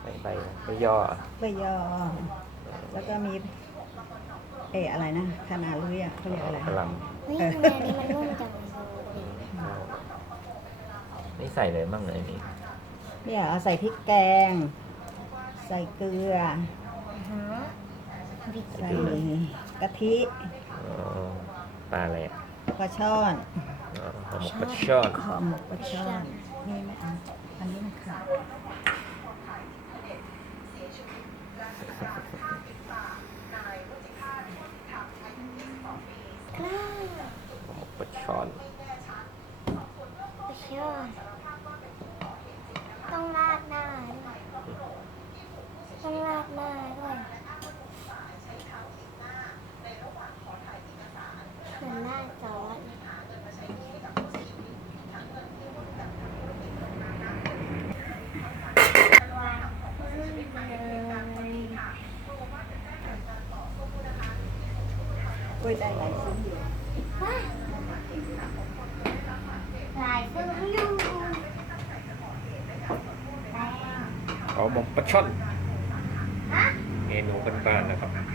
ใส่ใบย่อใบยอแล้วก็มีอะไรนะคะน้าลุยอ่ะเขาเรียกอะไรกะหล่เฮ้ยทำไมอันนี้มันนุ่มจังเลยำนี่ใส่เลยบ้างเลยนี่เนี่ยเอาใส่พริกแกง ใส่เกลือฮะพริกใส่กะทิปลาอะไรอ่ะปลาช่อนห่อหมกปลาช่อนห่อหมกปลาช่อนนี่ไม่เอาอันนี้มันขาดกล้าห่อหมกปลาช่อนไปเชื่อต้องราดหน้าด้วยต้องราดหน้าด้วยเหมือนราดซอสกล้วยได้หลายชิ้นอยู่ว้าหลายซึ้งอยู่แล้วห่อหมกปลาช่อนฮะเมนูบ้านๆนะครับ